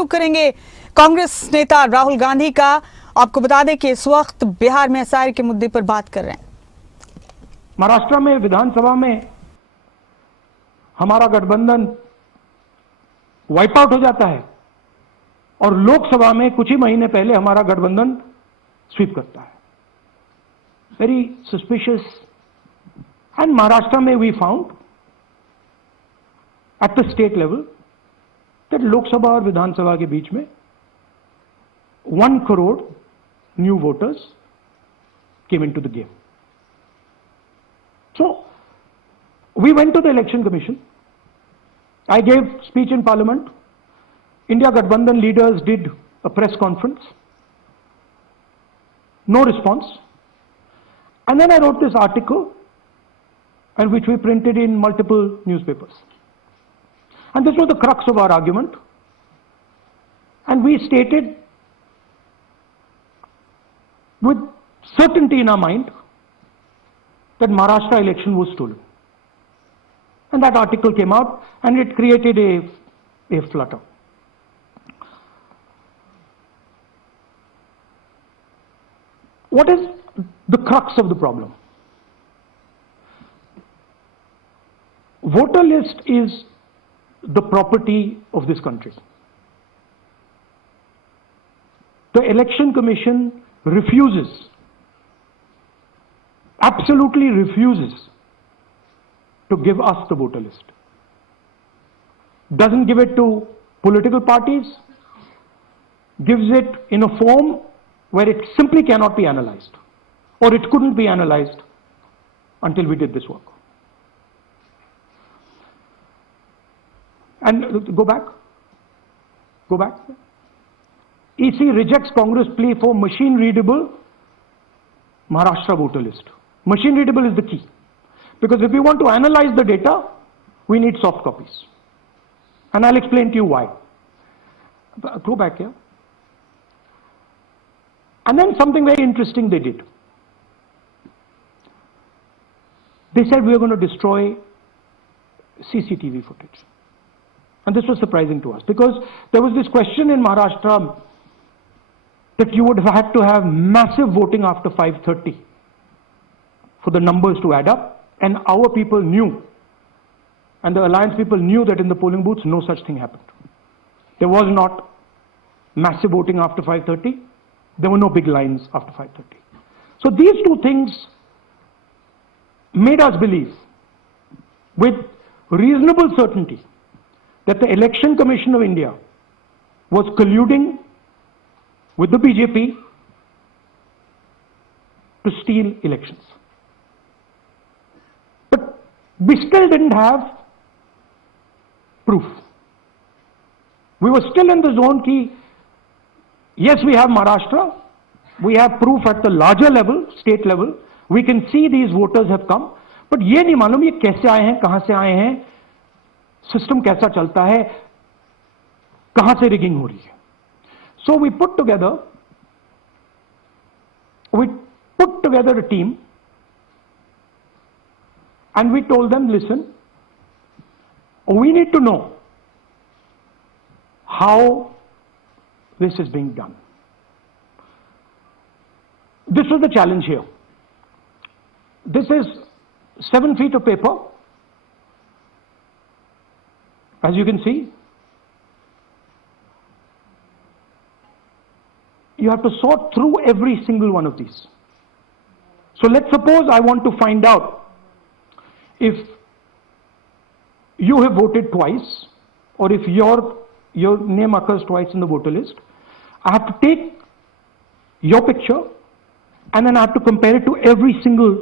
रुख करेंगे कांग्रेस नेता राहुल गांधी का। आपको बता दें कि इस वक्त बिहार में एसआईआर के मुद्दे पर बात कर रहे हैं। महाराष्ट्र में विधानसभा में हमारा गठबंधन वाइप आउट हो जाता है और लोकसभा में कुछ ही महीने पहले हमारा गठबंधन स्वीप करता है। Very suspicious. एंड महाराष्ट्र में we found at the state level that Lok Sabha और विधानसभा के बीच में 1 crore new voters came into the game. So we went to the election commission. I gave speech in parliament. India Gathbandhan leaders did a press conference. No response. And then I wrote this article, and which we printed in multiple newspapers. And this was the crux of our argument. And we stated with certainty in our mind that Maharashtra election was stolen. And that article came out and it created a flutter. What is the crux of the problem? Voter list is the property of this country. The Election Commission refuses, absolutely refuses to give us the voter list. Doesn't give it to political parties, gives it in a form where it simply cannot be analyzed, or it couldn't be analyzed until we did this work. And go back. EC rejects Congress plea for machine readable Maharashtra voter list. Machine readable is the key. Because if we want to analyze the data, we need soft copies. And I'll explain to you why. Go back here. And then something very interesting they did. They said we are going to destroy CCTV footage. And this was surprising to us because there was this question in Maharashtra that you would have had to have massive voting after 5:30 for the numbers to add up. And our people knew, and the alliance people knew that in the polling booths no such thing happened. There was not massive voting after 5:30. There were no big lines after 5:30. So these two things made us believe with reasonable certainty that the Election Commission of India was colluding with the BJP to steal elections. But we still didn't have proof. We were still in the zone ki, yes, we have Maharashtra, we have proof at the larger level, state level, we can see these voters have come, but ye nahi malum ye kaise aaye hain, kahan se aaye hain, system kaisa chalta hai, kahan se rigging ho rahi hai. So we put together a team and we told them, listen, we need to know how this is being done. This was the challenge here. This is 7 feet of paper, as you can see. You have to sort through every single one of these. So let's suppose I want to find out if you have voted twice or if your name occurs twice in the voter list. I have to take your picture and then I have to compare it to every single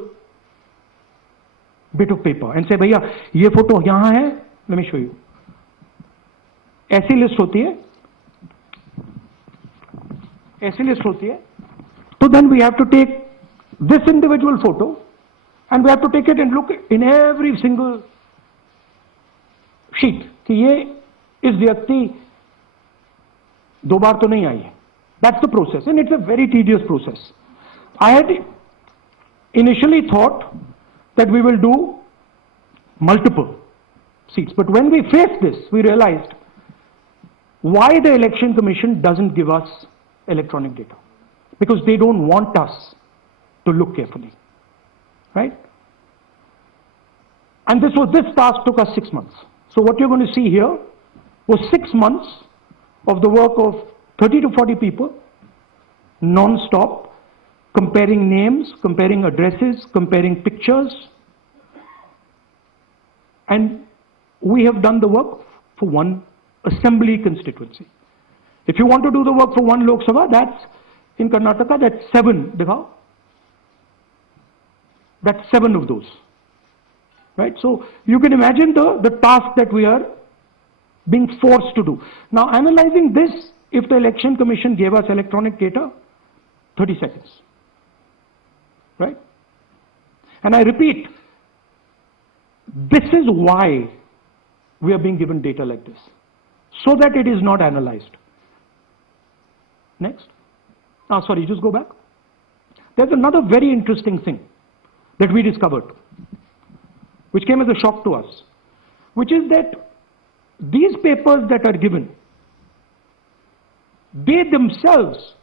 bit of paper and say, भैया ये photo यहाँ है, let me show you. ऐसी list होती है, ऐसी list होती है. So then we have to take this individual photo and we have to take it and look in every single sheet कि ये इस व्यक्ति 2 बार तो नहीं आई है. That's the process and it's a very tedious process. I had initially thought that we will do multiple seats, but when we faced this, we realized why the Election Commission doesn't give us electronic data. Because they don't want us to look carefully, right? And this task took us 6 months. So what you're going to see here was 6 months of the work of 30 to 40 people, non-stop, comparing names, comparing addresses, comparing pictures. And we have done the work for one assembly constituency. If you want to do the work for one Lok Sabha, that's in Karnataka, that's 7, Dikhao. That's 7 of those, right? So you can imagine the task that we are being forced to do. Now, analyzing this, if the Election Commission gave us electronic data, 30 seconds, right? And I repeat, this is why we are being given data like this, so that it is not analyzed. Next. Sorry, just go back. There's another very interesting thing that we discovered, which came as a shock to us, which is that these papers that are given, they themselves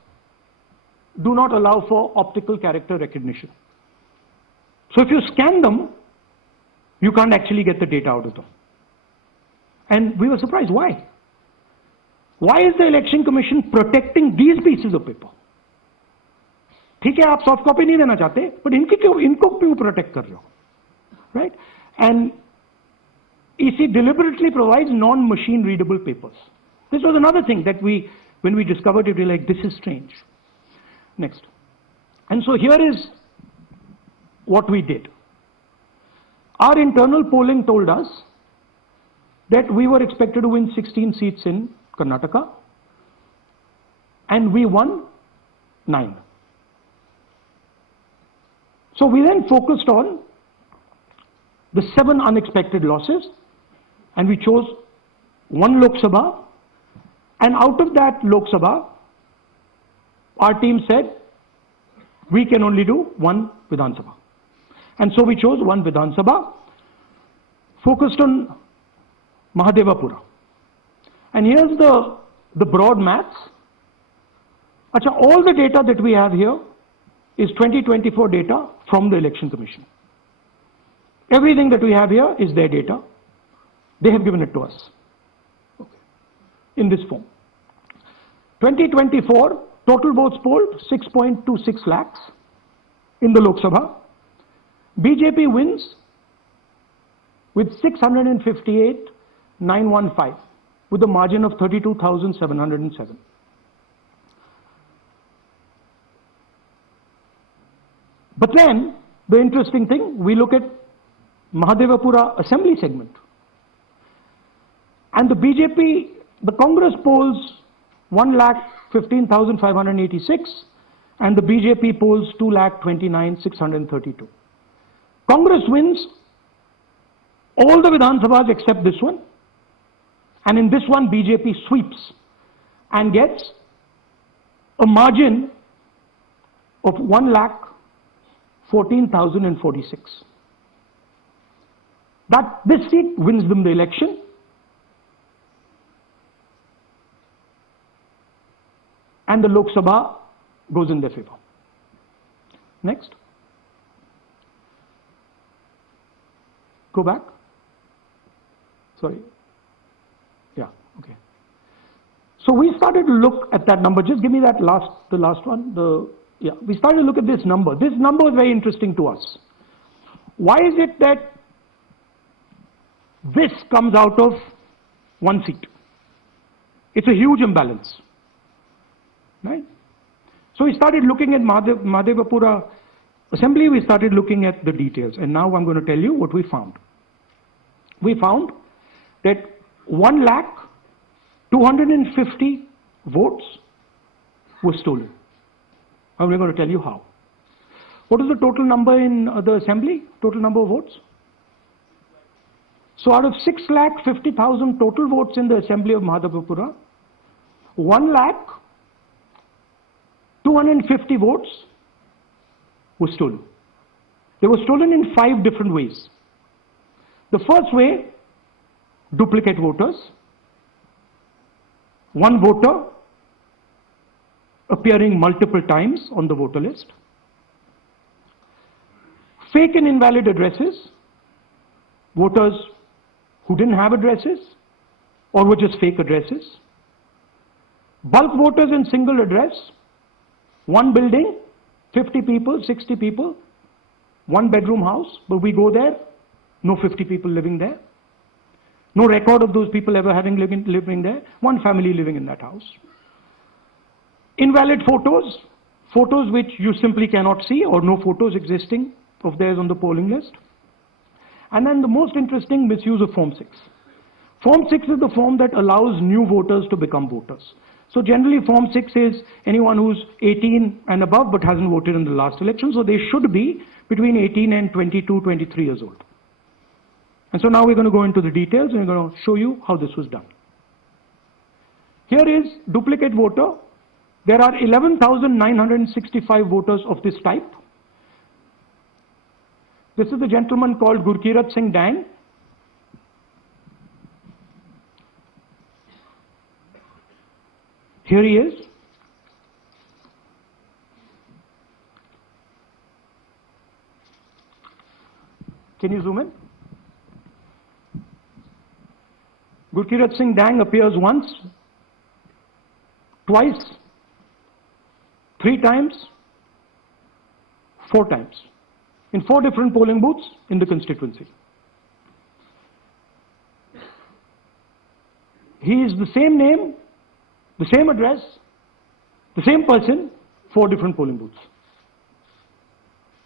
do not allow for optical character recognition. So if you scan them, you can't actually get the data out of them. And we were surprised, why? Why is the Election Commission protecting these pieces of paper? ठीक है, आप soft copy नहीं देना चाहते, but इनको क्यों protect कर रहे हो, right? And EC deliberately provides non-machine readable papers. This was another thing that when we discovered it, we were like, this is strange. Next. And so here is what we did. Our internal polling told us that we were expected to win 16 seats in Karnataka, and we won 9. So we then focused on the 7 unexpected losses, and we chose 1 Lok Sabha, and out of that Lok Sabha, our team said, we can only do 1 Vidhan Sabha. And so we chose 1 Vidhan Sabha, focused on Mahadevapura. And here's the broad maths. Achha, all the data that we have here is 2024 data from the Election Commission. Everything that we have here is their data. They have given it to us, okay, in this form. 2024, total votes polled 6.26 lakhs in the Lok Sabha. BJP wins with 658,915 with a margin of 32,707. But then, the interesting thing, we look at Mahadevapura assembly segment. And the BJP, the Congress polls 1,15,586 and the BJP polls 2,29,632. Congress wins all the Vidhan Sabhas except this one. And in this one, BJP sweeps and gets a margin of 1,14,046. This seat wins them the election. And the Lok Sabha goes in their favor. Next. Go back. Sorry. Yeah, okay. So we started to look at that number. Just give me that the last one. We started to look at this number. This number was very interesting to us. Why is it that this comes out of 1 seat? It's a huge imbalance, right? So we started looking at Mahadevapura assembly. We started looking at the details, and now I'm going to tell you what we found. We found that 1,250,000 votes were stolen. And we're going to tell you how. What is the total number in the assembly? Total number of votes? So out of 6,50,000 total votes in the assembly of Mahadevapura, 1,250,000 votes were stolen. They were stolen in 5 different ways. The first way, duplicate voters. one voter appearing multiple times on the voter list, fake and invalid addresses, voters who didn't have addresses or were just fake addresses, bulk voters in single address, one building, 50 people, 60 people, one bedroom house, but we go there, no 50 people living there, no record of those people ever having living there, one family living in that house. Invalid photos, photos which you simply cannot see or no photos existing of theirs on the polling list. And then the most interesting, misuse of Form 6. Form 6 is the form that allows new voters to become voters. So generally Form 6 is anyone who's 18 and above but hasn't voted in the last election, so they should be between 18 and 22, 23 years old. And so now we're going to go into the details and we're going to show you how this was done. Here is duplicate voter. There are 11,965 voters of this type. This is a gentleman called Gurkirat Singh Dang. Here he is. Can you zoom in? Gurkirat Singh Dang appears once, twice, 3 times, 4 times, in 4 different polling booths in the constituency. He is the same name, the same address, the same person, 4 different polling booths.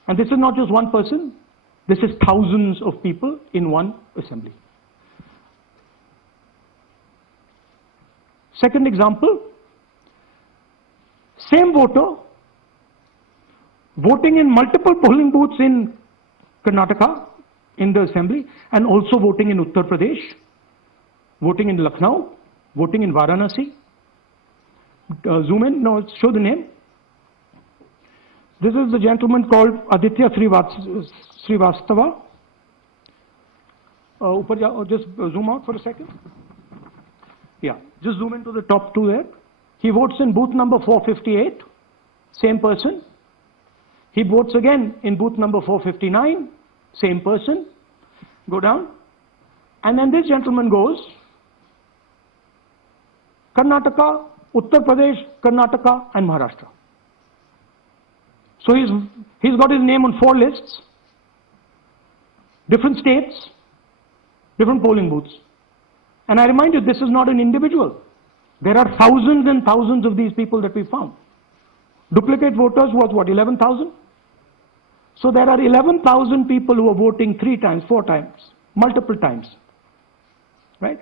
And this is not just one person, this is thousands of people in one assembly. Second example, same voter voting in multiple polling booths in Karnataka in the assembly and also voting in Uttar Pradesh, voting in Lucknow, voting in Varanasi. Zoom in, no, show the name. This is the gentleman called Aditya Srivastava. Just zoom out for a second. Yeah, just zoom into the top 2 there. He votes in booth number 458, same person. He votes again in booth number 459, same person. Go down. And then this gentleman goes, Karnataka, Uttar Pradesh, Karnataka and Maharashtra. So he's got his name on 4 lists, different states, different polling booths. And I remind you, this is not an individual. There are thousands and thousands of these people that we found. Duplicate voters was what, 11,000? So there are 11,000 people who are voting 3 times, 4 times, multiple times, right?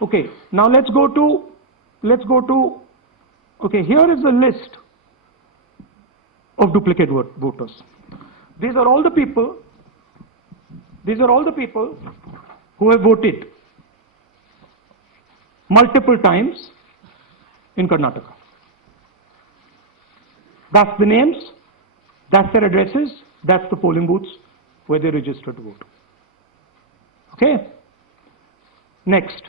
Okay, now let's go to, okay, here is a list of duplicate voters. These are all the people who have voted multiple times in Karnataka. That's the names, that's their addresses, that's the polling booths where they registered to vote. Okay? Next,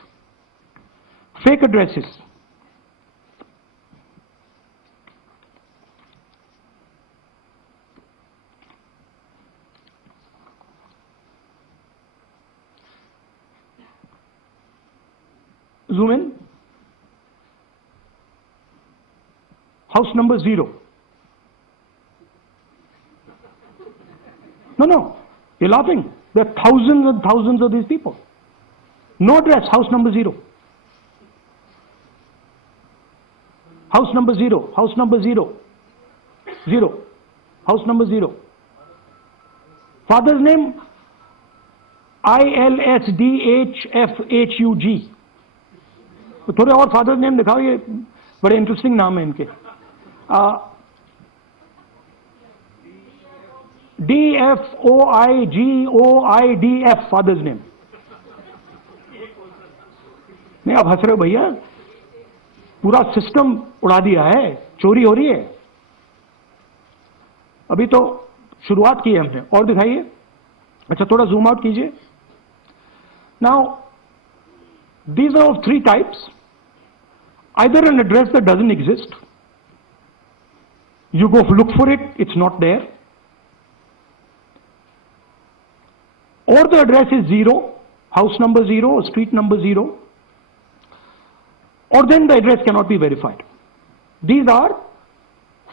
fake addresses. Zoom in. House number 0. No, you're laughing. There are thousands and thousands of these people. No address, house number 0. House number 0, house number 0. 0. House number 0. Father's name, ILSDHFHUG. तो थोड़े और father name दिखाओ, ये बड़े interesting नाम है इनके. DFOIGOIDF father's name. नहीं, आप हंस रहे हो भैया, पूरा सिस्टम उड़ा दिया है, चोरी हो रही है. अभी तो शुरुआत की है हमने. और दिखाइए. अच्छा, थोड़ा जूम आउट कीजिए. Now these are of 3 types. either an address that doesn't exist, you go look for it, it's not there, or the address is 0, house number 0 or street number 0, or then the address cannot be verified. These are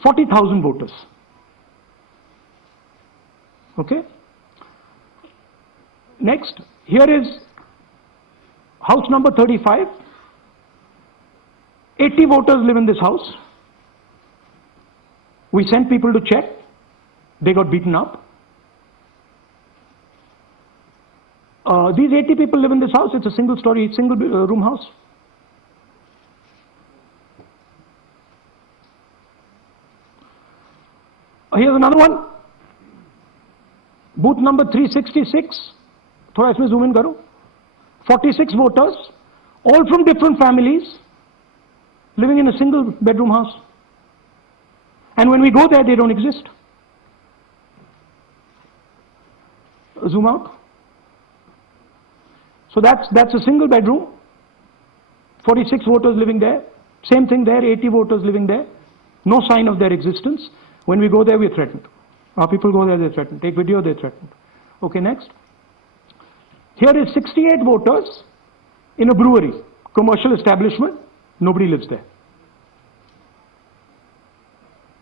40,000 voters. Okay? Next, here is house number 35. 80 voters live in this house. We sent people to check. They got beaten up. These 80 people live in this house. It's a single story, single room house. Here's another one. Booth number 366. थोड़ा इसमें zoom in करो. 46 voters, all from different families, living in a single bedroom house. And when we go there, they don't exist. Zoom out. So that's a single bedroom. 46 voters living there. Same thing there, 80 voters living there. No sign of their existence. When we go there, we're threatened. Our people go there, they're threatened. Take video, they're threatened. Okay, next. Here is 68 voters in a brewery, commercial establishment. Nobody lives there.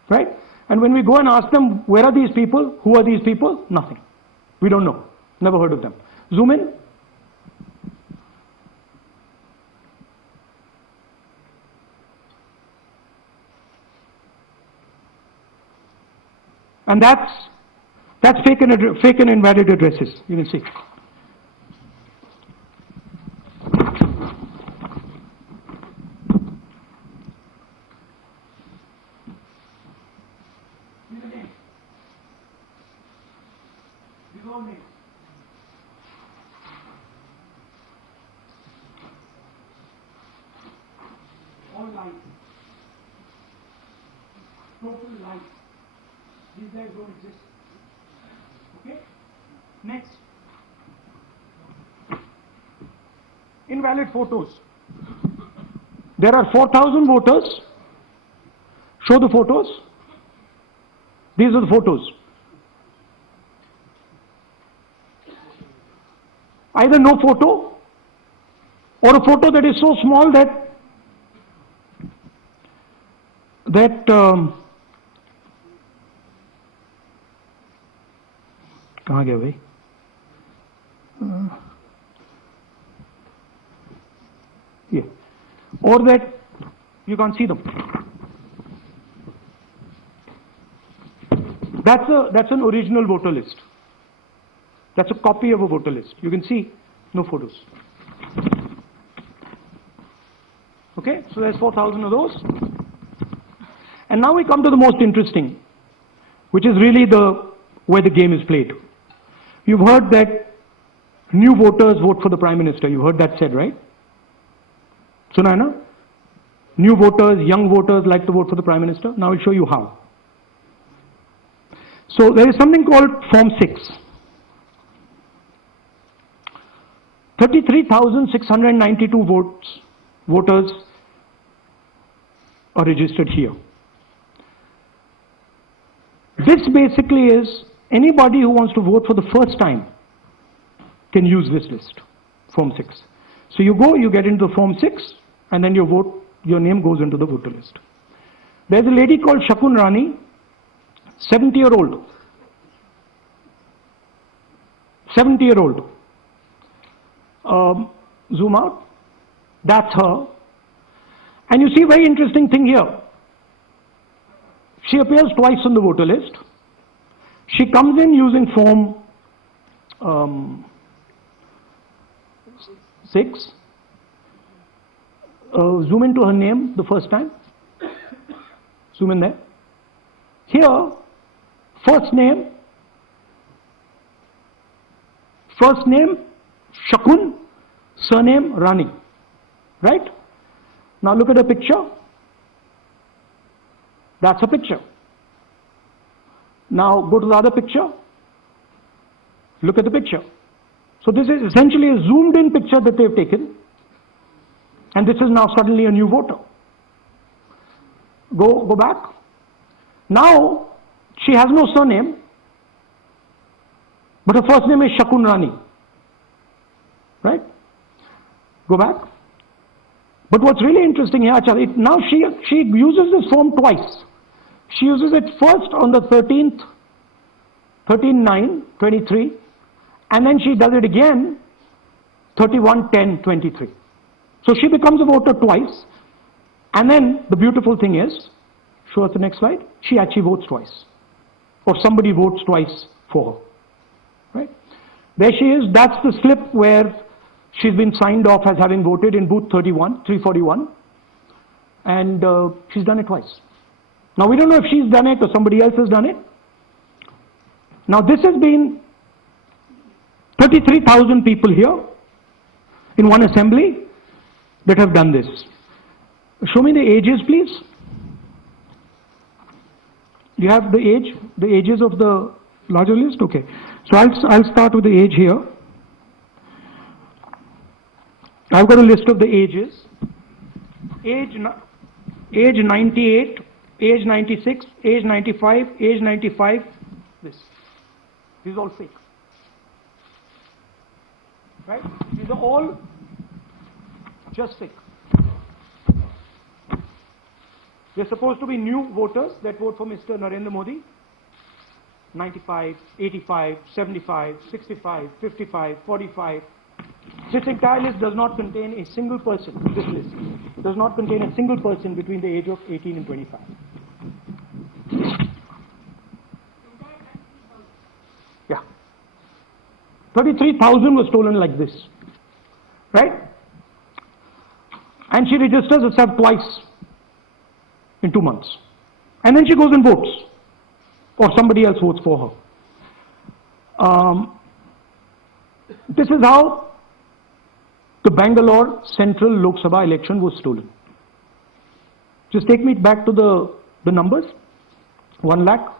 Right? And when we go and ask them, where are these people? Who are these people? Nothing. We don't know. Never heard of them. Zoom in. And that's fake and invalid addresses. You can see. All lies. Total lies. These guys don't exist. Okay? Next. Invalid photos. There are 4,000 voters. Show the photos. These are the photos. Either no photo or a photo that is so small that कहाँ गया भाई? Yeah. Or that you can't see them. That's an original voter list. That's a copy of a voter list. You can see no photos. Okay, so there's 4,000 of those. And now we come to the most interesting, which is really where the game is played. You've heard that new voters vote for the Prime Minister. You've heard that said, right? Suna hai na? New voters, young voters like to vote for the Prime Minister. Now I'll show you how. So there is something called Form 6. 33,692 voters are registered here. This basically is anybody who wants to vote for the first time can use this list, Form 6. So you go, you get into the Form 6, and then your name goes into the voter list. There's a lady called Shakun Rani, 70-year-old. 70-year-old. Zoom out. That's her. And you see a very interesting thing here. She appears twice on the voter list. She comes in using Form 6. Zoom into her name the first time. Zoom in there. Here, first name Shakun, surname Rani. Right? Now look at the picture. That's a picture. Now go to the other picture. Look at the picture. So this is essentially a zoomed in picture that they've taken. And this is now suddenly a new voter. Go back. Now, she has no surname, but her first name is Shakun Rani. Right? Go back. But what's really interesting here, now she uses this form twice. She uses it first on the 13th, 13/9/23, and then she does it again 31/10/23. So she becomes a voter twice, and then the beautiful thing is, show us the next slide, she actually votes twice, or somebody votes twice for her. Right? There she is, that's the slip where she's been signed off as having voted in booth 341, and she's done it twice. Now we don't know if she's done it or somebody else has done it. Now this has been 33,000 people here in one assembly that have done this. Show me the ages, please. Do you have the ages of the larger list? Okay. So I'll start with the age here. I've got a list of the ages. Age 98, age 96, age 95, age 95, this. These are all fake. Right? These are all just fake. They're supposed to be new voters that vote for Mr. Narendra Modi. 95, 85, 75, 65, 55, 45. This entire list does not contain a single person. This list does not contain a single person between the age of 18 and 25. Yeah. 33,000 was stolen like this. Right? And she registers herself twice in 2 months. And then she goes and votes. Or somebody else votes for her. This is how the Bangalore Central Lok Sabha election was stolen. Just take me back to the numbers. 1 lakh.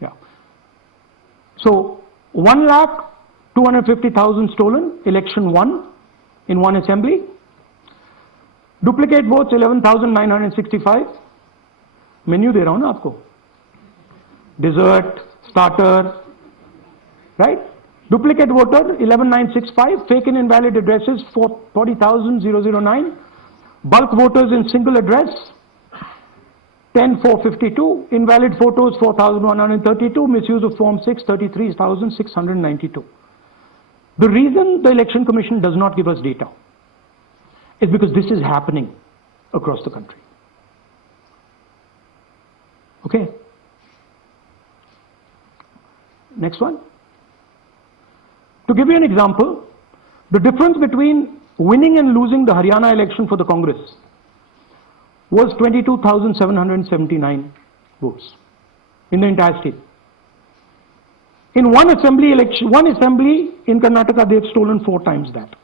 Yeah. So 1,250,000 stolen, election won in one assembly. Duplicate votes 11,965. Menu दे रहा हूं ना आपको. Dessert, starter, right? Duplicate voter 11,965. Fake and invalid addresses 40,009. Bulk voters in single address 10,452. Invalid photos 4,132. Misuse of form 6 33,692. The reason the Election Commission does not give us data is because this is happening across the country. Okay. Next one. To give you an example, the difference between winning and losing the Haryana election for the Congress was 22,779 votes in the entire state. In one assembly in Karnataka, they've stolen 4 times that.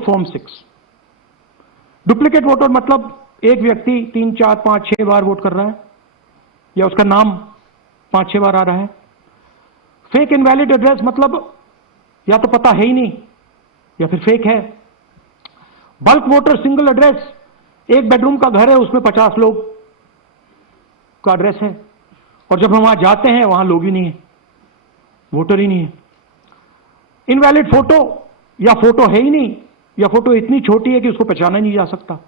Form 6। Duplicate voter मतलब एक व्यक्ति 3, 4, 5, 6 बार vote कर रहा है या उसका नाम 5, 6 बार आ रहा है। फेक इनवैलिड एड्रेस मतलब या तो पता है ही नहीं या फिर फेक है। बल्क वोटर सिंगल एड्रेस, एक बेडरूम का घर है, उसमें 50 लोग का एड्रेस है और जब हम वहां जाते हैं वहां लोग ही नहीं है, वोटर ही नहीं है। इनवैलिड फोटो या फोटो है ही नहीं या फोटो इतनी छोटी है कि उसको पहचाना नहीं जा सकता।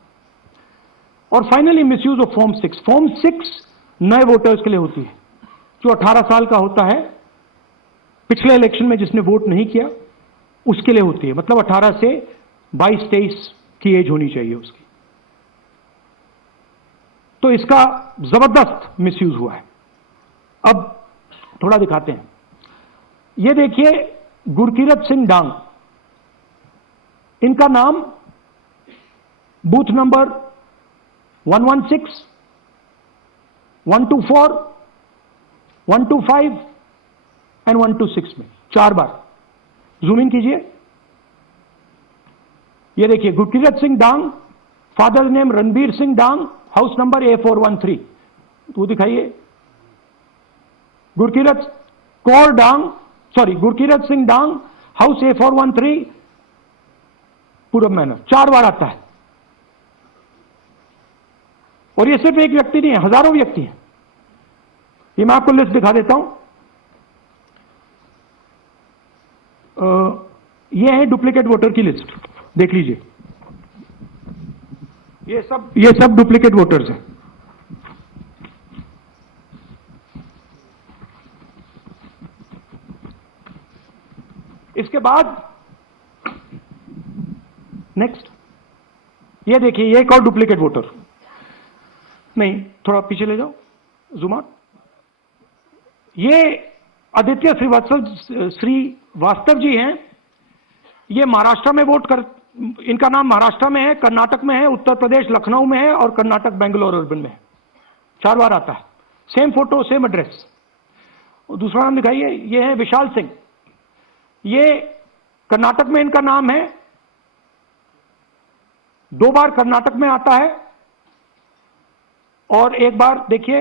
और finally misuse of form 6। Form 6 नए वोटर्स के लिए होती है, जो 18 साल का होता है, पिछले इलेक्शन में जिसने वोट नहीं किया उसके लिए होती है। मतलब 18 से 22-23 की एज होनी चाहिए उसकी। तो इसका जबरदस्त मिसयूज हुआ है। अब थोड़ा दिखाते हैं। ये देखिए गुरकीरत सिंह डांग, इनका नाम बूथ नंबर 116, 124, 125 एंड 126 में 4 बार। जूम इन कीजिए। ये देखिए गुरकीरत सिंह डांग, फादर नेम रणबीर सिंह डांग, हाउस नंबर A413। वो दिखाइए। गुरकीरत कौर डांग, सॉरी गुरकीरत सिंह डांग, हाउस A413, पूरब मैनर। 4 बार आता है। और ये सिर्फ एक व्यक्ति नहीं है, हजारों व्यक्ति हैं। ये मैं आपको लिस्ट दिखा देता हूं। ये है डुप्लीकेट वोटर की लिस्ट, देख लीजिए। ये सब डुप्लीकेट वोटर्स हैं। इसके बाद नेक्स्ट, ये देखिए, ये एक और डुप्लीकेट वोटर। नहीं, थोड़ा पीछे ले जाओ, जूम आउट। ये आदित्य श्रीवास्तव जी हैं। ये महाराष्ट्र में वोट कर, इनका नाम महाराष्ट्र में है, कर्नाटक में है, उत्तर प्रदेश लखनऊ में है और कर्नाटक बेंगलोर अर्बन में है। 4 बार आता है। Same photo same address. दूसरा नाम दिखाइए। ये है विशाल सिंह। ये कर्नाटक में इनका नाम है, 2 बार कर्नाटक में आता है और 1 बार देखिए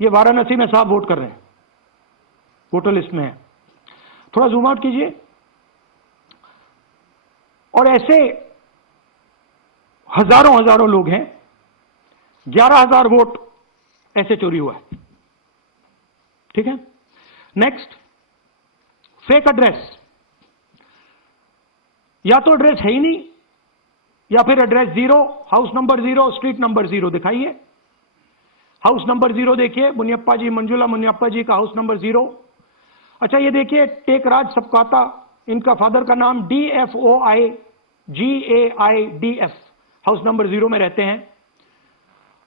ये वाराणसी में साहब वोट कर रहे हैं, वोटर लिस्ट में है। थोड़ा जूम आउट कीजिए। और ऐसे हजारों लोग हैं। 11,000 वोट ऐसे चोरी हुआ है। ठीक है। Next, fake address. या तो एड्रेस है ही नहीं या फिर address 0, house number 0, street number 0। दिखाइए हाउस नंबर 0, देखिए मुनियप्पा जी, मंजुला मुनियप्पा जी का हाउस नंबर 0। अच्छा, ये देखिए टेकराज सपकाता, इनका फादर का नाम DFOIGAIDF, हाउस नंबर 0 में रहते हैं।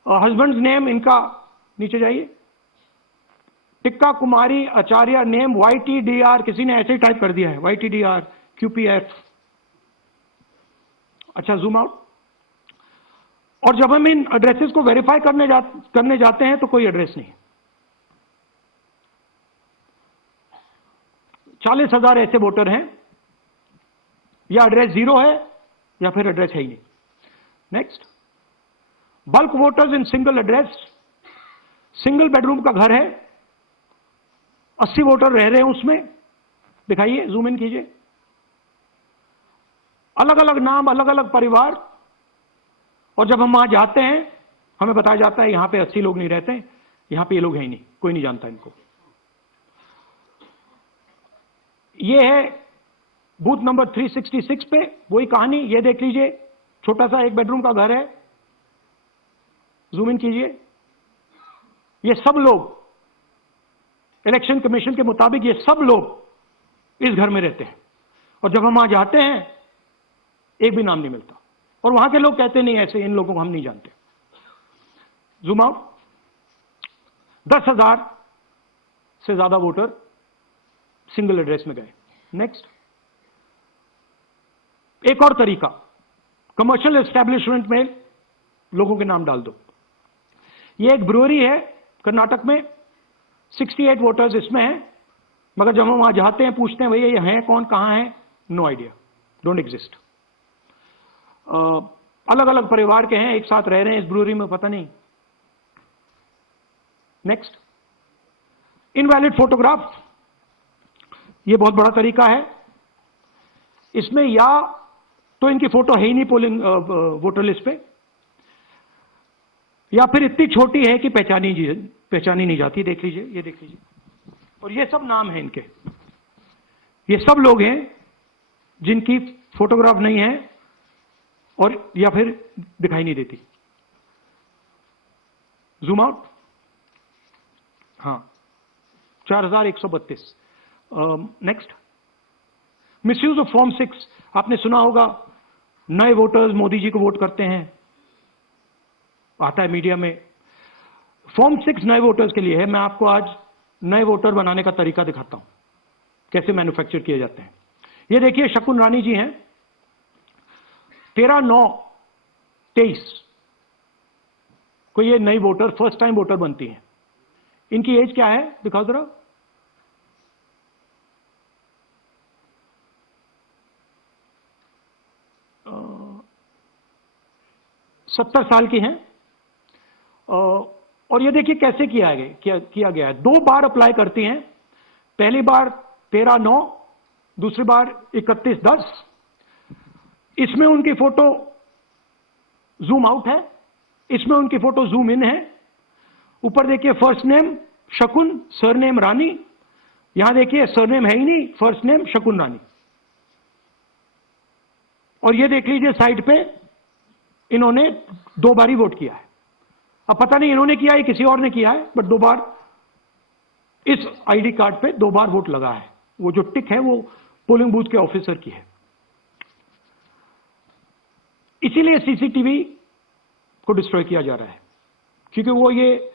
हस्बैंड्स नेम इनका, नीचे जाइए, टिक्का कुमारी आचार्य, नेम YTDR, किसी ने ऐसे ही टाइप कर दिया है, YTDR QPF। अच्छा, जूम आउट। और जब हम इन एड्रेसेस को वेरीफाई करने जाते हैं तो कोई एड्रेस नहीं। 40,000 ऐसे वोटर हैं, या एड्रेस 0 है या फिर एड्रेस है ही नहीं। Next, bulk voters in single address. Single bedroom का घर है, 80 वोटर रह रहे हैं उसमें। दिखाइए, जूम इन कीजिए। अलग अलग नाम, अलग अलग परिवार। और जब हम वहां जाते हैं हमें बताया जाता है यहां पे 80 लोग नहीं रहते, यहां पे ये लोग हैं ही नहीं, कोई नहीं जानता इनको। ये है बूथ नंबर 366 पे वही कहानी। ये देख लीजिए, छोटा सा एक बेडरूम का घर है। जूम इन कीजिए। ये सब लोग, इलेक्शन कमीशन के मुताबिक ये सब लोग इस घर में रहते हैं। और जब हम वहां जाते हैं एक भी नाम नहीं मिलता। और वहां के लोग कहते नहीं, ऐसे इन लोगों को हम नहीं जानते। Zoom out. 10,000 से ज्यादा वोटर सिंगल एड्रेस में गए। नेक्स्ट, एक और तरीका, कमर्शियल एस्टेब्लिशमेंट में लोगों के नाम डाल दो। ये एक ब्रूअरी है कर्नाटक में, 68 वोटर्स इसमें हैं, मगर जब हम वहां जाते हैं पूछते हैं भैया ये हैं कौन, कहां है, नो आइडिया, डोंट एग्जिस्ट। अलग अलग परिवार के हैं, एक साथ रह रहे हैं इस ब्रूअरी में, पता नहीं। नेक्स्ट, इनवैलिड फोटोग्राफ, ये बहुत बड़ा तरीका है। इसमें या तो इनकी फोटो है ही नहीं पोलिंग वोटर लिस्ट पे, या फिर इतनी छोटी है कि पहचानी नहीं जाती। देख लीजिए, ये देख लीजिए, और ये सब नाम है इनके। ये सब लोग हैं जिनकी फोटोग्राफ नहीं है और या फिर दिखाई नहीं देती। जूम आउट, हाँ, 4132। Next, misuse of form 6। आपने सुना होगा, नए वोटर्स मोदी जी को वोट करते हैं, आता है मीडिया में। फॉर्म 6 नए वोटर्स के लिए है। मैं आपको आज नए वोटर बनाने का तरीका दिखाता हूं, कैसे मैन्युफैक्चर किए जाते हैं। ये देखिए, शकुन रानी जी हैं, 13/9/23 को ये नई वोटर, फर्स्ट टाइम वोटर बनती हैं। इनकी एज क्या है, दिखाओ जरा। अ, 70 साल की हैं। और ये देखिए कैसे किया गया है। 2 बार अप्लाई करती हैं। पहली बार 13/9, दूसरी बार 31/10। इसमें उनकी फोटो जूम आउट है, इसमें उनकी फोटो जूम इन है। ऊपर देखिए, फर्स्ट नेम शकुन, सरनेम रानी। यहां देखिए, सरनेम है ही नहीं, फर्स्ट नेम शकुन रानी। और ये देख लीजिए साइड पे, इन्होंने 2 बार ही वोट किया है। अब पता नहीं इन्होंने किया है किसी और ने किया है, बट 2 बार इस आईडी कार्ड पे 2 बार वोट लगा है। वो जो टिक है वो पोलिंग बूथ के ऑफिसर की है। इसीलिए सीसीटीवी को डिस्ट्रॉय किया जा रहा है, क्योंकि वो ये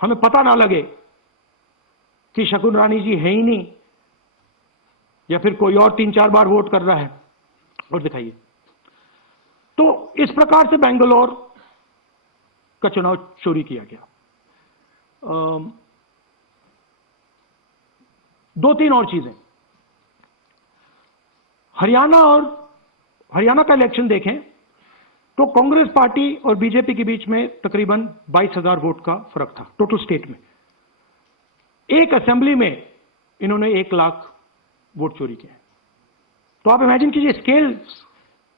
हमें पता ना लगे कि शकुन रानी जी है ही नहीं, या फिर कोई और 3-4 बार वोट कर रहा है। और दिखाइए, तो इस प्रकार से बेंगलोर का चुनाव चोरी किया गया। 2-3 और चीजें। हरियाणा का इलेक्शन देखें तो कांग्रेस पार्टी और बीजेपी के बीच में तकरीबन 22,000 वोट का फर्क था टोटल स्टेट में। एक असेंबली में इन्होंने 1 लाख वोट चोरी किए। तो आप इमेजिन कीजिए,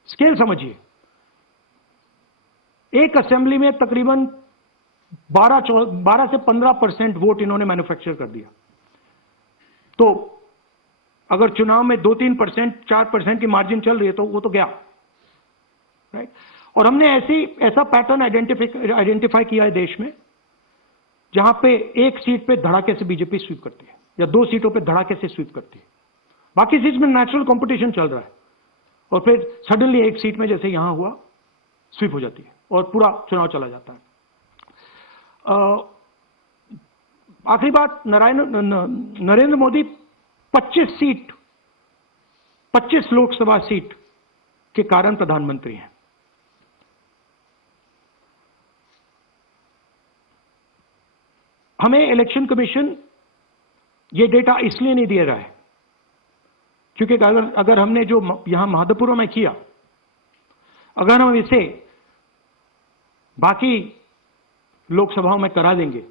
स्केल समझिए। एक असेंबली में तकरीबन 12 से 15% वोट इन्होंने मैन्युफैक्चर कर दिया। तो अगर चुनाव में 2-3%, 4% की मार्जिन चल रही है तो वो तो गया, राइट। और हमने ऐसा पैटर्न आइडेंटिफाई किया है देश में, जहां पे एक सीट पे धड़ाके से बीजेपी स्वीप करती है, या 2 सीटों पे धड़ाके से स्वीप करती है। बाकी सीट में नेचुरल कंपटीशन चल रहा है, और फिर सडनली एक सीट में, जैसे यहां हुआ, स्वीप हो जाती है और पूरा चुनाव चला जाता है। आखिरी बात, नरेंद्र मोदी 25 लोकसभा सीट के कारण प्रधानमंत्री हैं। हमें इलेक्शन कमीशन ये डेटा इसलिए नहीं दे रहा है क्योंकि अगर हमने जो यहां महादपुरा में किया, अगर हम इसे बाकी लोकसभाओं में करा देंगे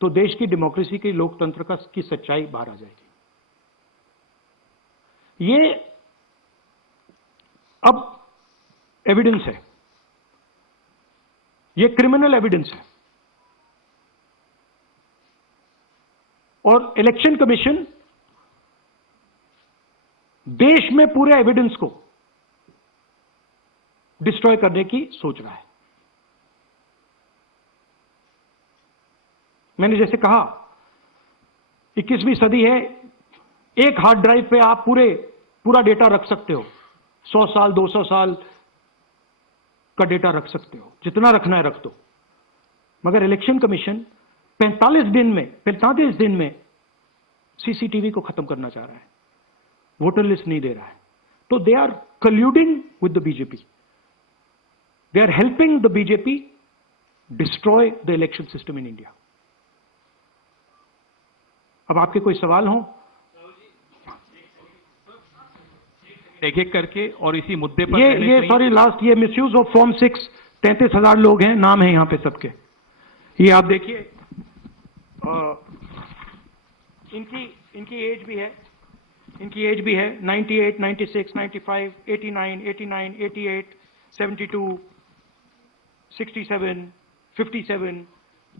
तो देश की डेमोक्रेसी की, लोकतंत्र की सच्चाई बाहर आ जाएगी। ये अब एविडेंस है, ये क्रिमिनल एविडेंस है। और इलेक्शन कमीशन देश में पूरे एविडेंस को डिस्ट्रॉय करने की सोच रहा है। मैंने जैसे कहा, 21वीं सदी है, एक हार्ड ड्राइव पे आप पूरा डेटा रख सकते हो। 100 साल, 200 साल का डेटा रख सकते हो, जितना रखना है रख दो। मगर इलेक्शन कमीशन 45 दिन में सीसीटीवी को खत्म करना चाह रहा है, वोटर लिस्ट नहीं दे रहा है। तो they are colluding with the BJP, they are helping the BJP destroy the election system in India. अब आपके कोई सवाल हो? एक एक करके और इसी मुद्दे पर ये रहने ये चाहिए। सॉरी लास्ट ये मिसयूज ऑफ फॉर्म 6 33,000 लोग हैं, नाम है यहाँ पे सबके, ये आप देखिए। इनकी इनकी एज भी है, 98, 96, 95, 89, 88, 72, 67, 57।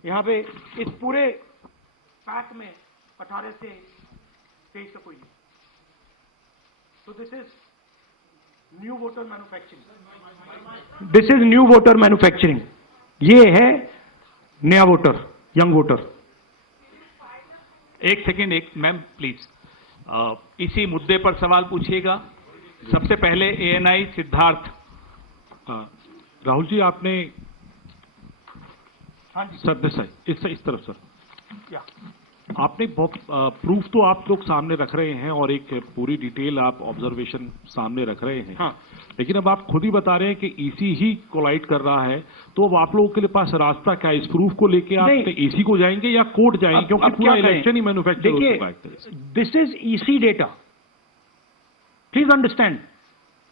यहाँ पे इस पूरे पैक में 18 से 23 का कोई नहीं। So this is new voter manufacturing. This is new voter manufacturing. ये है नया वोटर, यंग वोटर। एक सेकंड, एक मैम प्लीज, इसी मुद्दे पर सवाल पूछिएगा। सबसे पहले एएनआई सिद्धार्थ। राहुल जी, आपने हाँ जी सर दिस साइड, इस तरफ सर, क्या आपने बहुत प्रूफ तो आप लोग सामने रख रहे हैं और एक पूरी डिटेल आप ऑब्जर्वेशन सामने रख रहे हैं। हाँ। लेकिन अब आप खुद ही बता रहे हैं कि ईसी ही कोलाइड कर रहा है, तो अब आप लोगों के लिए पास रास्ता क्या है? इस प्रूफ को लेके आप ईसी को जाएंगे या कोर्ट जाएंगे? क्योंकि पूरा इलेक्शन ही मैन्युफैक्चर हो चुका है। This is EC data, please understand,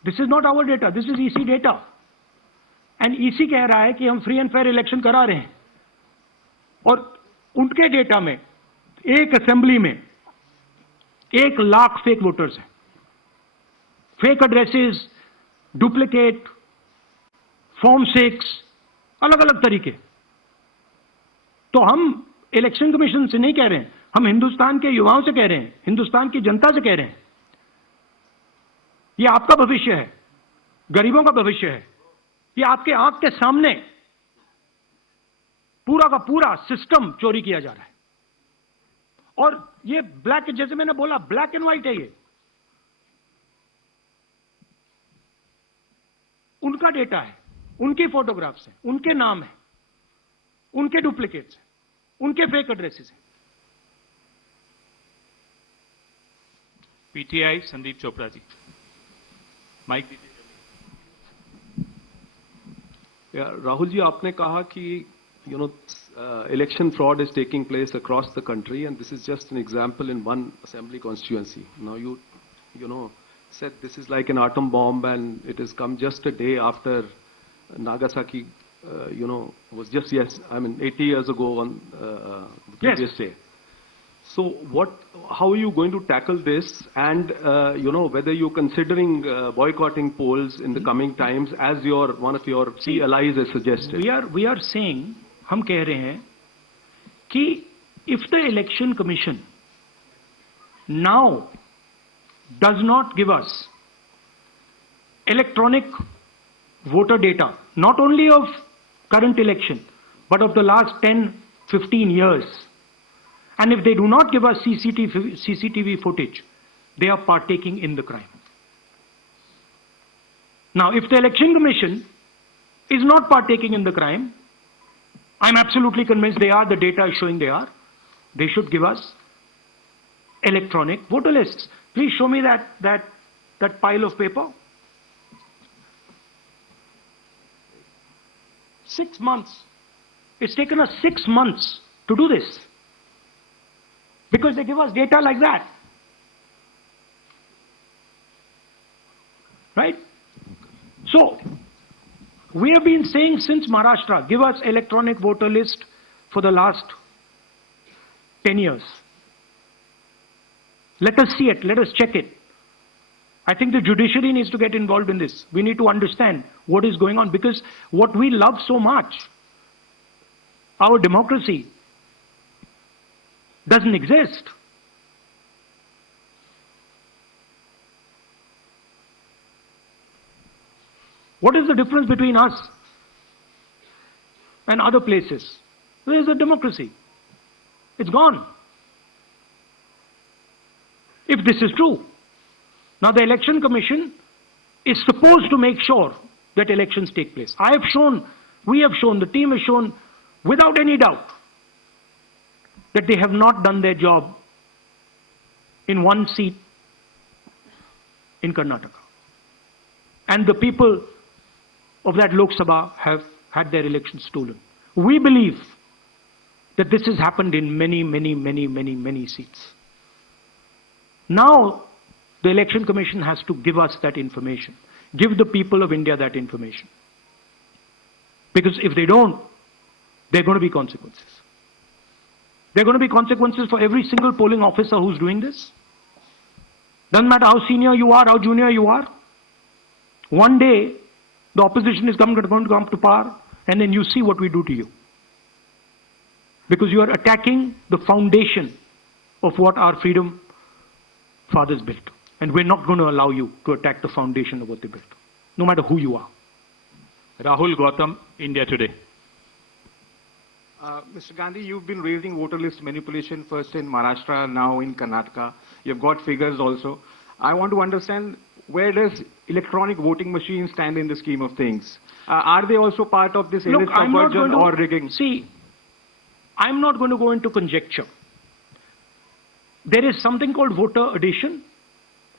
this is not our data, this is EC data. And EC कह रहा है कि हम फ्री एंड फेयर इलेक्शन करा रहे हैं, और उनके डेटा में एक असेंबली में 1 लाख फेक वोटर्स हैं, फेक एड्रेसेस, डुप्लीकेट, फॉर्म 6, अलग अलग तरीके। तो हम इलेक्शन कमीशन से नहीं कह रहे हैं, हम हिंदुस्तान के युवाओं से कह रहे हैं, हिंदुस्तान की जनता से कह रहे हैं, यह आपका भविष्य है, गरीबों का भविष्य है। यह आपके आंख के सामने पूरा का पूरा सिस्टम चोरी किया जा रहा है। और ये ब्लैक, जैसे मैंने बोला, ब्लैक एंड व्हाइट है। ये उनका डेटा है, उनकी फोटोग्राफ्स हैं, उनके नाम है, उनके डुप्लीकेट्स हैं, उनके फेक एड्रेसेस हैं। पीटीआई संदीप चोपड़ा जी, माइक दीजिए। राहुल जी, आपने कहा कि election fraud is taking place across the country, and this is just an example in one assembly constituency. Now you said this is like an atom bomb, and it has come just a day after Nagasaki, was just 80 years ago on the previous day. So how are you going to tackle this, and whether you're considering boycotting polls in the coming times, as one of your key allies has suggested? We are saying, हम कह रहे हैं कि if the election commission now does not give us electronic voter data, not only of current election, but of the last 10-15 years, and if they do not give us CCTV footage, they are partaking in the crime. Now, if the election commission is not partaking in the crime, I'm absolutely convinced they are, the data is showing they are, they should give us electronic voter lists. Please show me that pile of paper. 6 months. It's taken us 6 months to do this, because they give us data like that. Right? So, we have been saying since Maharashtra, give us electronic voter list for the last 10 years. Let us see it, let us check it. I think the judiciary needs to get involved in this. We need to understand what is going on, because what we love so much, our democracy, doesn't exist. What is the difference between us and other places? There is a democracy. It's gone. If this is true. Now the Election Commission is supposed to make sure that elections take place. I have shown, we have shown, the team has shown without any doubt that they have not done their job in one seat in Karnataka. And the people of that Lok Sabha have had their elections stolen. We believe that this has happened in many seats. Now, the Election Commission has to give us that information, give the people of India that information. Because if they don't, there are going to be consequences. There are going to be consequences for every single polling officer who's doing this. Doesn't matter how senior you are, how junior you are. One day, the opposition is going to come to power, and then you see what we do to you. Because you are attacking the foundation of what our freedom fathers built. And we're not going to allow you to attack the foundation of what they built, no matter who you are. Rahul Gautam, India Today. Mr. Gandhi, you've been raising voter list manipulation first in Maharashtra, now in Karnataka. You've got figures also. I want to understand, where does electronic voting machines stand in the scheme of things? Are they also part of this illicit conversion or rigging? See, I'm not going to go into conjecture. There is something called voter addition.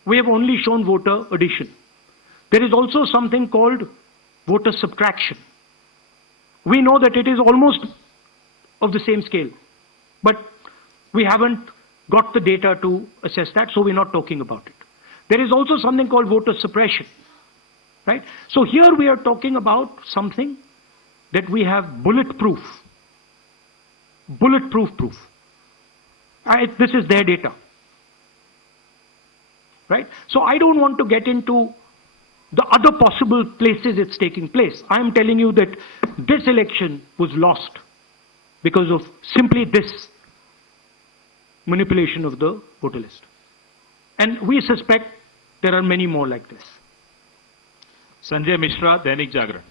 We have only shown voter addition. There is also something called voter subtraction. We know that it is almost of the same scale, but we haven't got the data to assess that, so we're not talking about it. There is also something called voter suppression, right? So here we are talking about something that we have bulletproof proof. This is their data, right? So I don't want to get into the other possible places it's taking place. I am telling you that this election was lost because of simply this manipulation of the voter list. And we suspect there are many more like this. Sanjay Mishra, Dainik Jagran.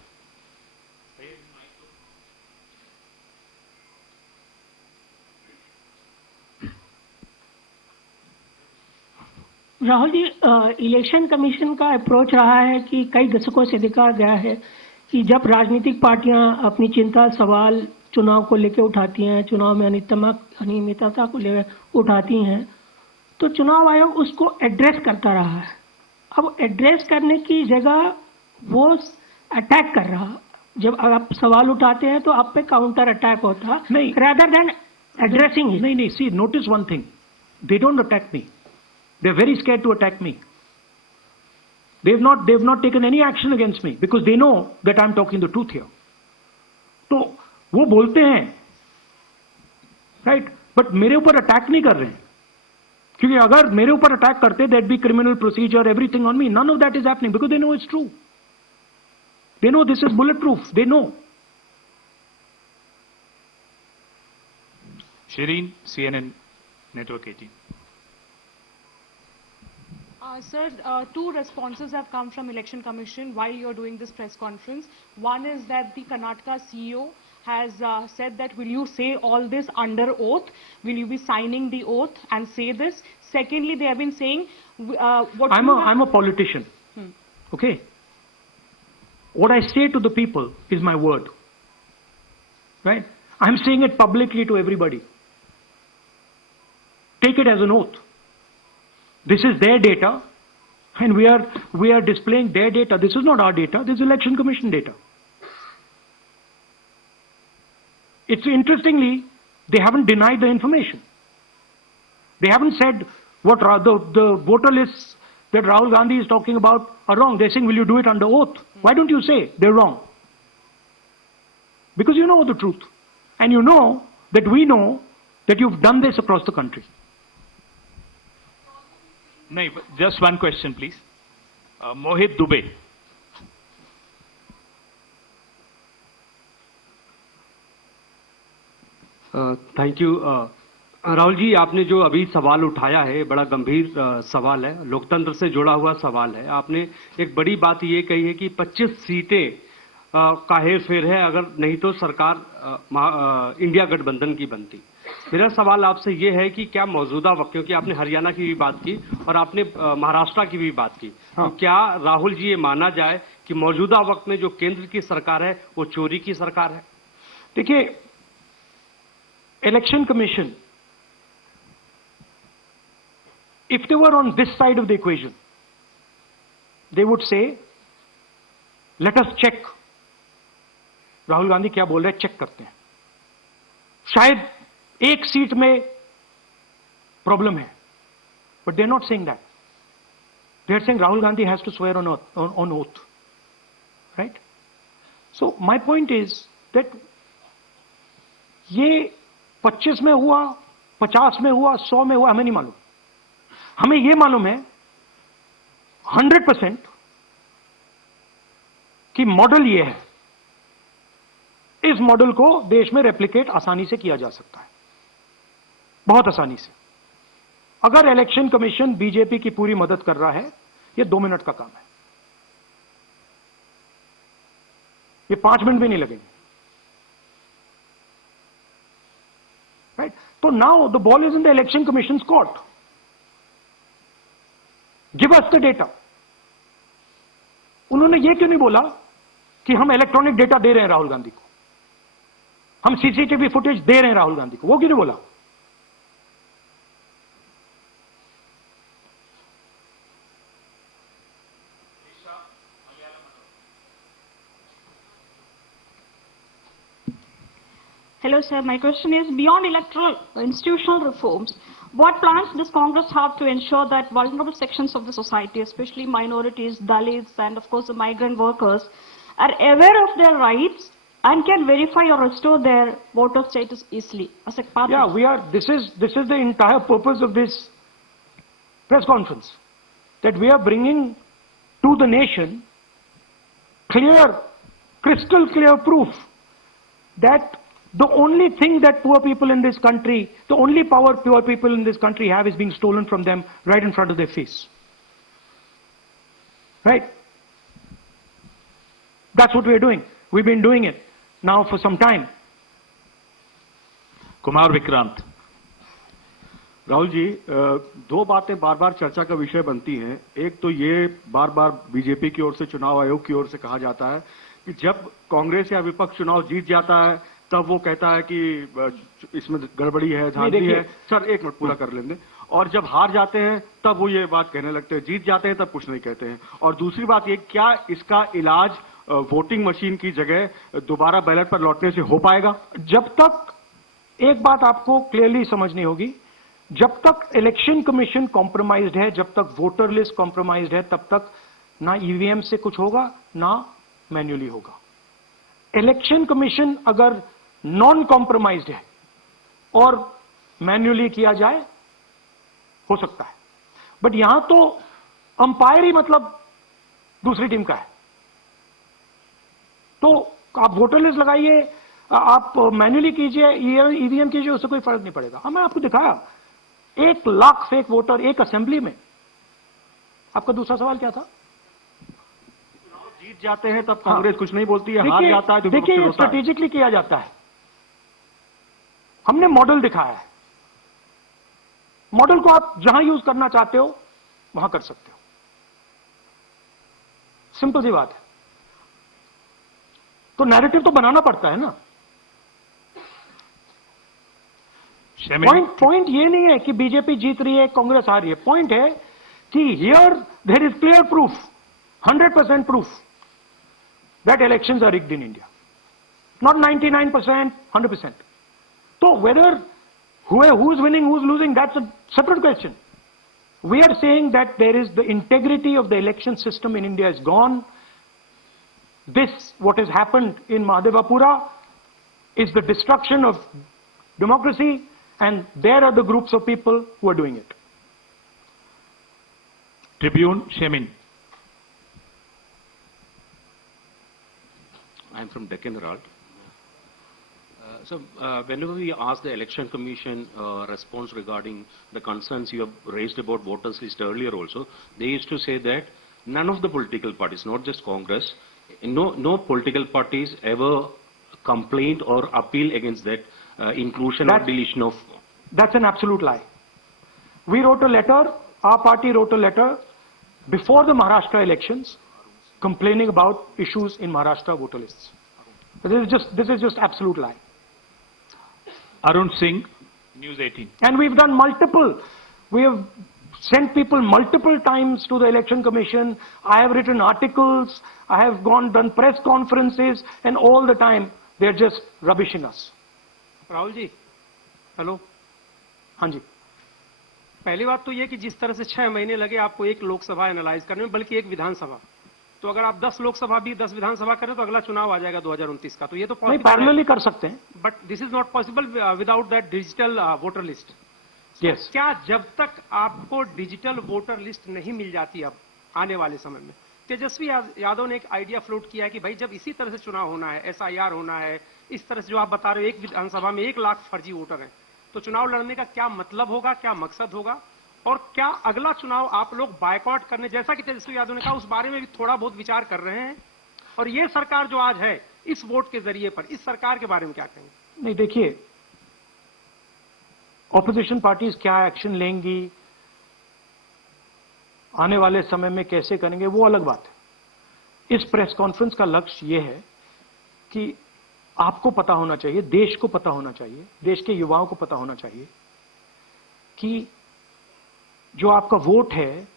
Rahul ji, election commission का approach रहा है कि कई दशकों से देखा गया है कि जब राजनीतिक पार्टियां अपनी चिंता सवाल चुनाव को लेकर उठाती हैं, चुनाव में अनियमितता को लेकर उठाती हैं, तो चुनाव आयोग उसको एड्रेस करता रहा है। अब एड्रेस करने की जगह वो अटैक कर रहा। जब आप सवाल उठाते हैं तो आप पे काउंटर अटैक होता नहीं, rather than addressing it. नहीं, see, notice one thing. They don't attack me. They're very scared to attack me. They've not taken any action against me because they know that I'm talking the truth here. तो वो बोलते हैं, right? But मेरे ऊपर attack नहीं कर रहे हैं, क्योंकि अगर मेरे ऊपर अटैक करते, there'd be criminal procedure, everything on me. None of that is happening because they know it's true. They know this is bulletproof. They know. Shireen, CNN Network 18. Sir, two responses have come from Election Commission while you're doing this press conference. One is that the Karnataka CEO has said that will you say all this under oath? Will you be signing the oath and say this? Secondly, they have been saying I'm a politician. Okay. What I say to the people is my word. Right? I'm saying it publicly to everybody. Take it as an oath. This is their data, and we are displaying their data. This is not our data. This is Election Commission data. It's interestingly, they haven't denied the information. They haven't said what the voter lists that Rahul Gandhi is talking about are wrong. They're saying, will you do it under oath? Why don't you say they're wrong? Because you know the truth. And you know that we know that you've done this across the country. No, just one question, please. Mohit Dubey. Thank you. Rahul ji, आपने जो अभी सवाल उठाया है बड़ा गंभीर सवाल है, लोकतंत्र से जुड़ा हुआ सवाल है। आपने एक बड़ी बात ये कही है कि 25 सीटें का हेरफेर है, अगर नहीं तो सरकार इंडिया गठबंधन की बनती। मेरा सवाल आपसे ये है कि क्या मौजूदा वक्त, क्योंकि आपने हरियाणा की भी बात की और आपने महाराष्ट्र की भी बात की, तो क्या राहुल जी ये माना जाए कि मौजूदा वक्त में जो केंद्र की सरकार है वो चोरी की सरकार है? देखिए, election commission, if they were on this side of the equation, they would say, let us check. Rahul Gandhi क्या बोल रहे हैं, चेक करते हैं। शायद एक सीट में प्रॉब्लम है, but they are not saying that. They are saying Rahul Gandhi has to swear on oath. Right? So my point is that ये 25 में हुआ, 50 में हुआ, 100 में हुआ, हमें नहीं मालूम. हमें ये मालूम है 100% कि मॉडल ये है. इस मॉडल को देश में रेप्लिकेट आसानी से किया जा सकता है, बहुत आसानी से. अगर इलेक्शन कमीशन बीजेपी की पूरी मदद कर रहा है, ये 2 मिनट का काम है. ये 5 मिनट भी नहीं लगेंगे. राइट? तो now the ball is in the election commission court. Give us the data. उन्होंने ये क्यों नहीं बोला कि हम इलेक्ट्रॉनिक डेटा दे रहे हैं राहुल गांधी को, हम सीसीटीवी फुटेज दे रहे हैं राहुल गांधी को? वो क्यों नहीं बोला? Hello, sir. My question is, beyond electoral institutional reforms, what plans does Congress have to ensure that vulnerable sections of the society, especially minorities, Dalits, and of course the migrant workers, are aware of their rights and can verify or restore their voter status easily as a part Yeah, of... we are. This is the entire purpose of this press conference, that we are bringing to the nation clear, crystal clear proof that the only thing that poor people in this country, the only power poor people in this country have is being stolen from them right in front of their face. Right? That's what we're doing. We've been doing it now for some time. Kumar Vikrant. Rahul ji, दो बातें बार बार चर्चा का विषय बनती हैं. एक तो ये बार बार बीजेपी की ओर से, चुनाव आयोग की ओर से कहा जाता है कि जब कांग्रेस या विपक्ष चुनाव जीत जाता है तब वो कहता है कि इसमें गड़बड़ी है, धांधली है. सर एक मिनट पूरा कर लेंगे. और जब हार जाते हैं तब वो ये बात कहने लगते हैं, जीत जाते हैं तब कुछ नहीं कहते हैं. और दूसरी बात ये, क्या इसका इलाज वोटिंग मशीन की जगह दोबारा बैलेट पर लौटने से हो पाएगा? जब तक, एक बात आपको क्लियरली समझनी होगी, जब तक इलेक्शन कमीशन कॉम्प्रोमाइज्ड है, जब तक वोटर लिस्ट कॉम्प्रोमाइज्ड है, तब तक ना ईवीएम से कुछ होगा ना मैन्युअली होगा. इलेक्शन कमीशन अगर नॉन कॉम्प्रोमाइज्ड है और मैन्युअली किया जाए, हो सकता है. बट यहां तो अंपायर ही मतलब दूसरी टीम का है. तो आप वोटर लिस्ट लगाइए, आप मैन्युअली कीजिए, ईवीएम कीजिए, उससे कोई फर्क नहीं पड़ेगा. मैं आपको दिखाया 1 लाख फेक वोटर एक असेंबली में. आपका दूसरा सवाल क्या था? जीत जाते हैं तब कांग्रेस कुछ नहीं बोलती है, हार जाता है तो देखिए, ये स्ट्रेटेजिकली किया जाता है. हमने मॉडल दिखाया है. मॉडल को आप जहां यूज करना चाहते हो वहां कर सकते हो. सिंपल सी बात है. तो नैरेटिव तो बनाना पड़ता है ना. पॉइंट ये नहीं है कि बीजेपी जीत रही है, कांग्रेस हार रही है. पॉइंट है कि here there is clear proof, 100% proof that elections are rigged in India. Not 99%, 100%. So whether who's winning, who's losing, that's a separate question. We are saying that there is the integrity of the election system in India is gone. This, what has happened in Mahadevapura, is the destruction of democracy, and there are the groups of people who are doing it. Tribune, Shemin. I'm from Deccan Herald. Whenever we ask the Election Commission response regarding the concerns you have raised about voters list earlier also, they used to say that none of the political parties, not just Congress, no political parties ever complained or appeal against that inclusion or deletion of... That's an absolute lie. We wrote a letter, our party wrote a letter before the Maharashtra elections complaining about issues in Maharashtra voter lists. This is just absolute lie. Arun Singh, News 18. And we've done multiple. We have sent people multiple times to the Election Commission. I have written articles. I have done press conferences, and all the time they're just rubbishing us. Rahul ji, hello. हाँ जी. पहली बात तो ये कि जिस तरह से 6 महीने लगे आपको एक लोकसभा एनालाइज करने में, बल्कि एक विधानसभा, तो अगर आप 10 लोकसभा भी 10 विधानसभा करें तो अगला चुनाव आ जाएगा 2029 का, तो ये तो नहीं, पैरेलली कर सकते हैं, but this is not possible without that digital voter list. Yes. क्या जब तक आपको डिजिटल वोटर लिस्ट नहीं मिल जाती अब आने वाले समय में, तेजस्वी यादव ने एक आइडिया फ्लोट किया है कि भाई जब इसी तरह से चुनाव होना है, SIR होना है, इस तरह से जो आप बता रहे हो एक विधानसभा में 1 लाख फर्जी वोटर हैं, तो चुनाव लड़ने का क्या मतलब होगा, क्या मकसद होगा, और क्या अगला चुनाव आप लोग बायकॉट करने, जैसा कि तेजस्वी यादव ने कहा, उस बारे में भी थोड़ा बहुत विचार कर रहे हैं? और ये सरकार जो आज है इस वोट के जरिए पर, इस सरकार के बारे में क्या कहेंगे? नहीं, देखिए, ऑपोजिशन पार्टीज क्या एक्शन लेंगी, आने वाले समय में कैसे करेंगे, वो अलग बात है। इस प्रेस कॉन्फ्रेंस का लक्ष्य ये है कि आपको पता होना चाहिए, देश को पता होना चाहिए, देश के युवाओं को पता होना चाहिए कि जो आपका वोट है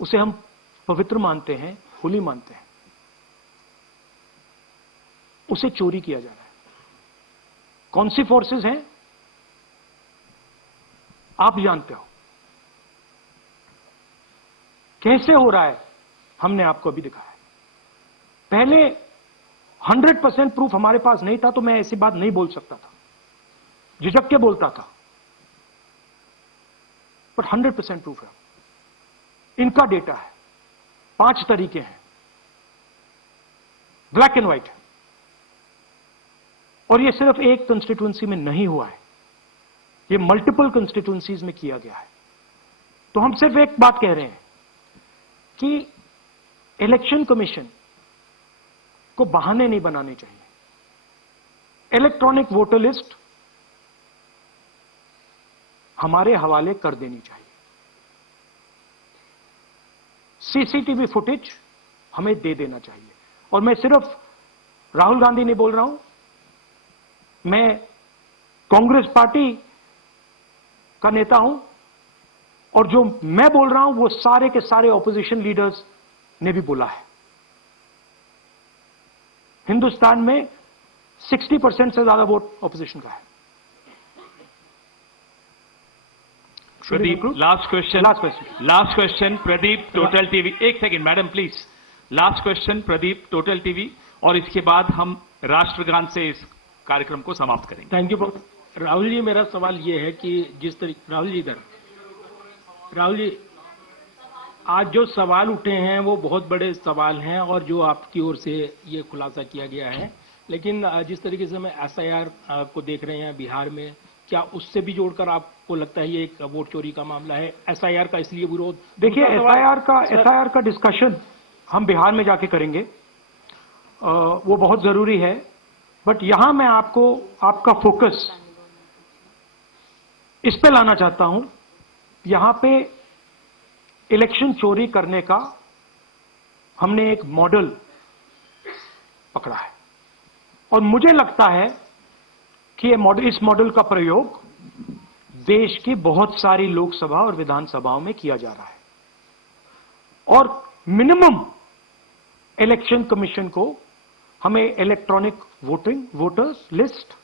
उसे हम पवित्र मानते हैं, होली मानते हैं, उसे चोरी किया जा रहा है। कौन सी फोर्सेस हैं आप जानते हो, कैसे हो रहा है हमने आपको अभी दिखाया है। पहले 100% प्रूफ हमारे पास नहीं था तो मैं ऐसी बात नहीं बोल सकता था, झिझक के बोलता था, पर 100% प्रूफ है। इनका डेटा है, 5 तरीके हैं, ब्लैक एंड व्हाइट है, और ये सिर्फ एक कंस्टिट्यूएंसी में नहीं हुआ है, ये मल्टीपल कंस्टिट्यूएंसीज में किया गया है। तो हम सिर्फ एक बात कह रहे हैं कि इलेक्शन कमीशन को बहाने नहीं बनाने चाहिए। इलेक्ट्रॉनिक वोटर लिस्ट हमारे हवाले कर देनी चाहिए। सीसीटीवी फुटेज हमें दे देना चाहिए। और मैं सिर्फ राहुल गांधी नहीं बोल रहा हूं, मैं कांग्रेस पार्टी का नेता हूं, और जो मैं बोल रहा हूं वो सारे के सारे ऑपोजिशन लीडर्स ने भी बोला है। हिंदुस्तान में 60% से ज्यादा वोट ऑपोजिशन का है। Pradeep, last question Pradeep, total TV. एक second madam please, last question Pradeep, total TV, और इसके बाद हम राष्ट्रगान से इस कार्यक्रम को समाप्त करेंगे। थैंक यू राहुल जी। मेरा सवाल ये है कि जिस तरीके राहुल जी आज जो सवाल उठे हैं वो बहुत बड़े सवाल हैं, और जो आपकी ओर से ये खुलासा किया गया है, लेकिन जिस तरीके से मैं SIR को देख रहे हैं बिहार में, क्या उससे भी जोड़कर आपको लगता है ये एक वोट चोरी का मामला है? SIR का इसलिए विरोध, देखिए SIR का डिस्कशन हम बिहार में जाके करेंगे, वो बहुत जरूरी है, बट यहां मैं आपका फोकस इस पे लाना चाहता हूं। यहां पे इलेक्शन चोरी करने का हमने एक मॉडल पकड़ा है, और मुझे लगता है कि इस मॉडल का प्रयोग देश की बहुत सारी लोकसभा और विधानसभाओं में किया जा रहा है, और मिनिमम इलेक्शन कमीशन को हमें इलेक्ट्रॉनिक वोटर्स लिस्ट